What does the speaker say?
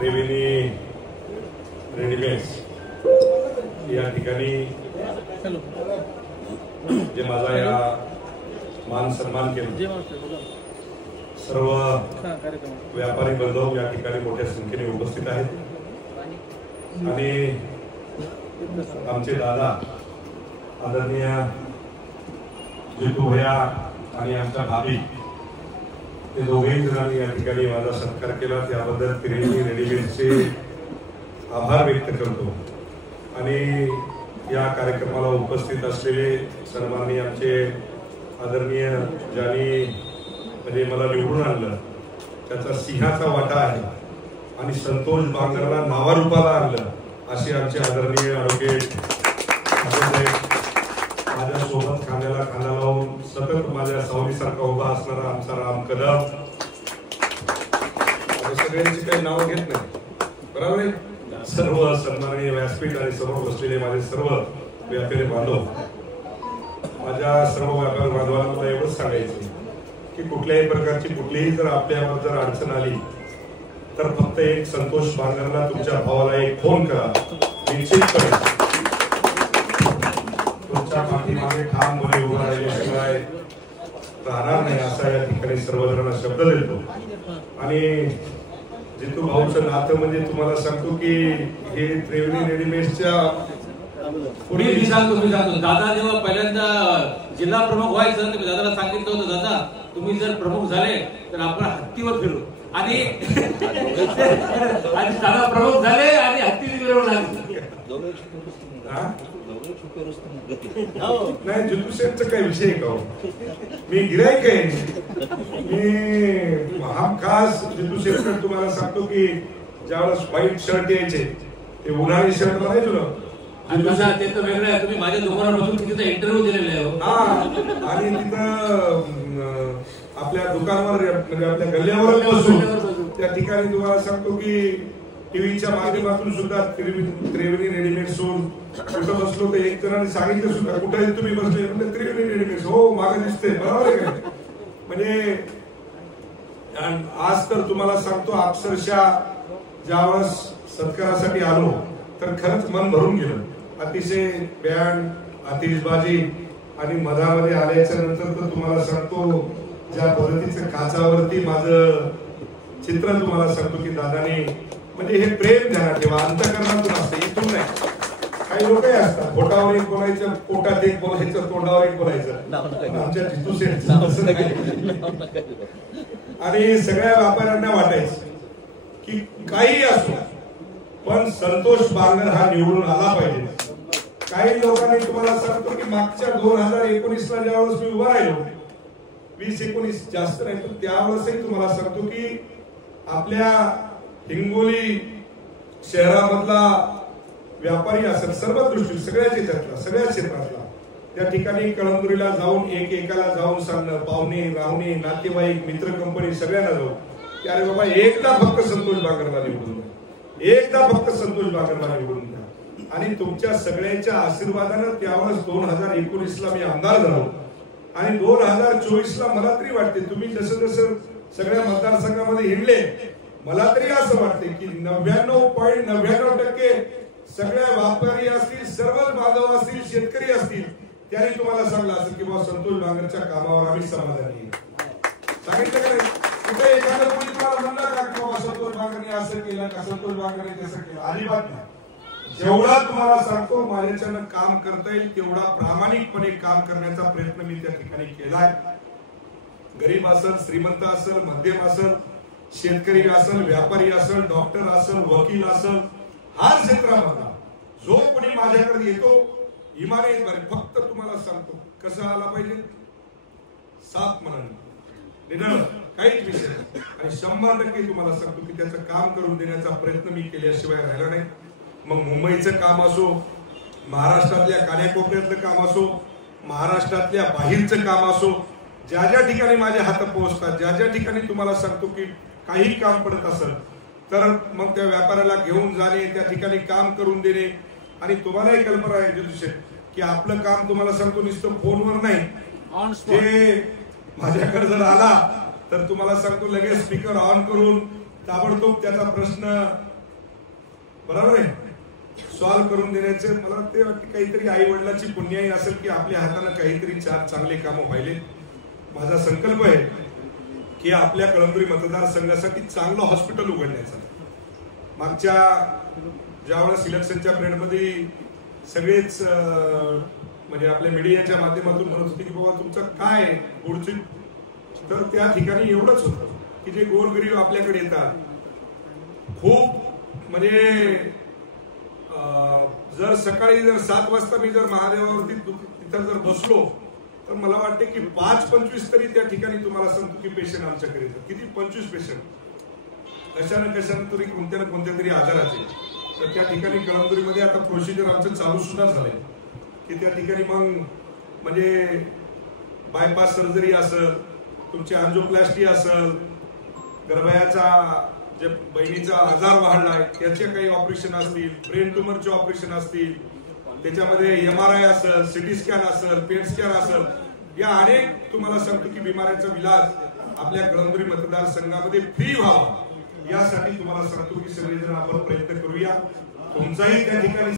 त्रिवेणी readymades या ठिकाणी जे माझा या मान सन्मान केला, सर्व व्यापारी बांधव या ठिकाणी मोठ्या संख्येने उपस्थित आहेत आणि आमचे दादा आदरणीय जितू भैया आणि आमच्या भाभी ते दोघेही जणांनी या ठिकाणी माझा सत्कार केला, त्याबद्दल त्रिवेणी रेडीमेडचे आभार व्यक्त करतो। आणि या कार्यक्रमाला उपस्थित असलेले सन्माननीय आमचे आदरणीय ज्यांनी म्हणजे मला निवडून आणलं त्याचा सिंहाचा वाटा आहे आणि संतोष बांगरला नावारूपाला आणलं असे आमचे आदरणीय ॲडव्होकेट माझ्या सोबत खांद्याला खांदा लावून सतत माझ्या सावलीसारखा उभा असणारा आमचा राम कदम, सगळ्यांची काही नावं घेत नाही बरोबर आहे, सर्व सन्माननीय व्यासपीठ आणि समोर बसलेले माझे सर्व व्यापारी बांधव, माझ्या सर्व व्यापारी बांधवांना मला एवढंच सांगायचं की कुठल्याही प्रकारची कुठलीही जर आपल्यावर जर अडचण आली तर फक्त एक संतोष बांगरला तुमच्या भावाला एक फोन करा, निश्चितपणे तुमच्या पाठीमागे ठामपणे उभा राहिल्याशिवाय राहणार नाही असा या ठिकाणी सर्वजणांना शब्द देतो। आणि जितू भाऊचं नातं म्हणजे तुम्हाला सांगतो की हे त्रिवेणी रेडीमेडच्या पुढे सांगतो दादा जेव्हा पहिल्यांदा जिल्हा प्रमुख व्हायचं तर दादाला सांगितलं होतं, दादा तुम्ही जर प्रमुख झाले तर आपण हत्तीवर फिरू आणि दादा प्रमुख झाले आणि हत्तीवर फिरवू लागले। नाही जितू शेठचा काही विषय का, मी गिराईक आहे, मी खास जितू शेठकडे तुम्हाला सांगतो की ज्यावेळेस व्हाईट शर्ट यायचे ते उन्हाळी शर्ट बनायचो ना, ते तर वेगळं आहे, तुम्ही माझ्या दुकानावर बसून तिथे इंटरव्ह्यू दिलेला आहे। हा, आणि तिथं आपल्या दुकानावर म्हणजे आपल्या गल्ल्यावर बसून त्या ठिकाणी तुम्हाला सांगतो की टीव्हीच्या माध्यमातून सुद्धा त्रिवेणी रेडीमेड्स कुठं बसलो तर एक जणांनी सांगितलं सुद्धा कुठे तुम्ही बसले म्हणजे त्रिवेणी रेडीमेड्स, हो मागे दिसते बरोबर आहे का, म्हणजे आज तर तुम्हाला सांगतो अक्षरशः ज्यावेळेस सत्कारासाठी आलो तर खरंच मन भरून गेलं, अतिशय बँड आतिषबाजी आणि मधामध्ये आल्याच्या नंतर तर तुम्हाला सांगतो ज्या पद्धतीचं काचावरती माझं चित्र तुम्हाला सांगतो की दादाने म्हणजे हे प्रेम ध्यानात ठेवा, अंतःकरणातून असतं, इथून नाही। काही लोकही असतात पोटावर एक बोलायचं, पोटात एक बोलायचं, तोंडावर एक बोलायचं, आमच्या जितू शेठचं असं नाही। आणि सगळ्या व्यापाऱ्यांना वाटायचं की काही असो पण संतोष बांगर हा निवडून आला पाहिजे। काही लोकांनी तुम्हाला सांगतो की मागच्या 2019ला ज्यावेळेस मी उभा राहिलो, 20-19 जास्त नाही पण त्यावेळेसही तुम्हाला सांगतो की आपल्या हिंगोली शहरामधला व्यापारी असेल सर्व दृष्टी सगळ्या क्षेत्रातला त्या ठिकाणी कळमनुरीला जाऊन एकाला जाऊन सांगणं, पाहुणे राहुणे नातेवाईक मित्र कंपनी सगळ्यांना जाऊन की अरे बाबा एकदा फक्त संतोष बांगरला निवडून द्या, एकदा फक्त संतोष बांगरला निवडून द्या। आणि तुमच्या सगळ्यांच्या आशीर्वादानं त्यावेळेस 2019ला मी आमदार झालो आणि 2024ला मला तरी वाटते तुम्ही जसं जसं सगळ्या मतदारसंघामध्ये हिंडले मला तरी असं वाटते की 99.99% सगळ्या व्यापारी असतील, सर्वच बांधव असतील, शेतकरी असतील त्यांनी तुम्हाला सांगलं असेल की बाबा संतोष बांगरच्या कामावर आम्ही समाधानी सांगितलं का नाही। कुठे एखादं कोणी तुम्हाला म्हणलं का की बाबा संतोष बांगरने असं केलं का संतोष बांगरने तसं केलं, अजिबात नाही। जेवढा तुम्हाला सांगतो माझ्याच्यानं काम करता येईल तेवढा प्रामाणिकपणे काम करण्याचा प्रयत्न मी त्या ठिकाणी केलाय। गरीब असेल, श्रीमंत असेल, मध्यम असेल, शेतकरी असेल, व्यापारी असेल, डॉक्टर असेल, वकील असेल, हर क्षेत्रामधला जो कोणी माझ्याकडे येतो इमानदारी फक्त तुम्हाला सांगतो कसं आला पाहिजे, साफ मनाने निडळ काहीच विषय आणि 100% तुम्हाला सांगतो की त्याचं काम करून देण्याचा प्रयत्न मी केल्याशिवाय राहिला नाही। मग मुंबईचं काम असो, महाराष्ट्रातल्या कान्याकोपऱ्यातलं काम असो, महाराष्ट्रातल्या बाहेरचं काम असो, ज्या ज्या ठिकाणी माझे हात पोहोचतात, ज्या ज्या ठिकाणी तुम्हाला सांगतो की काही काम पडत असेल तर मग त्या व्यापाऱ्याला घेऊन जाणे, त्या ठिकाणी काम करून देणे। आणि तुम्हालाही कल्पना आहे जितू शेठ की आपलं काम तुम्हाला सांगतो नुसतं फोनवर नाही, जे माझ्याकडे जर आला तर तुम्हाला सांगतो लगेच स्पीकर ऑन करून ताबडतोब त्याचा प्रश्न बरोबर आहे, सॉल्व्ह करून देण्याचे मला ते वाटते काहीतरी आई वडिलांची पुण्याई असेल की आपल्या हाताने काहीतरी चार चांगले कामं व्हायले. माझा संकल्प आहे की आपल्या कळमनुरी मतदारसंघासाठी चांगलं हॉस्पिटल उघडण्याचा. मागच्या ज्यावेळेस इलेक्शनच्या पिरियडमध्ये सगळेच म्हणजे आपल्या मीडियाच्या माध्यमातून म्हणत होते की बाबा तुमचं काय पुढची, तर त्या ठिकाणी एवढंच होतं की जे गोरगरीब आपल्याकडे येतात खूप म्हणजे जर सकाळी जर 7 वाजता मी जर महादेवावरती तिथं जर बसलो तर मला वाटते की 5-25 तरी त्या ठिकाणी तुम्हाला सांगतो की पेशंट आमच्याकडे येतात. किती 25 पेशंट कशानं तरी कोणत्या ना कोणत्या तरी आजाराचे. तर त्या ठिकाणी कळमनुरीमध्ये आता प्रोसिजर आमचं चालू सुद्धा झालंय की त्या ठिकाणी मग म्हणजे बायपास सर्जरी असेल, तुमची अँजिओप्लास्टी असेल, गर्भायाचा जे बहिणीचा आजार वाढलाय त्याचे काही ऑपरेशन असतील, ब्रेन ट्युमरचे ऑपरेशन असतील, त्याच्यामध्ये MRI असेल, सिटी स्कॅन असेल, पेट स्कॅन असेल, या अनेक तुम्हाला सांगतो की बिमाऱ्यांचा इलाज आपल्या कळमनुरी मतदारसंघामध्ये फ्री व्हावा यासाठी तुम्हाला सांगतो की सगळेजण आपण प्रयत्न करूया. तुमचाही त्या ठिकाणी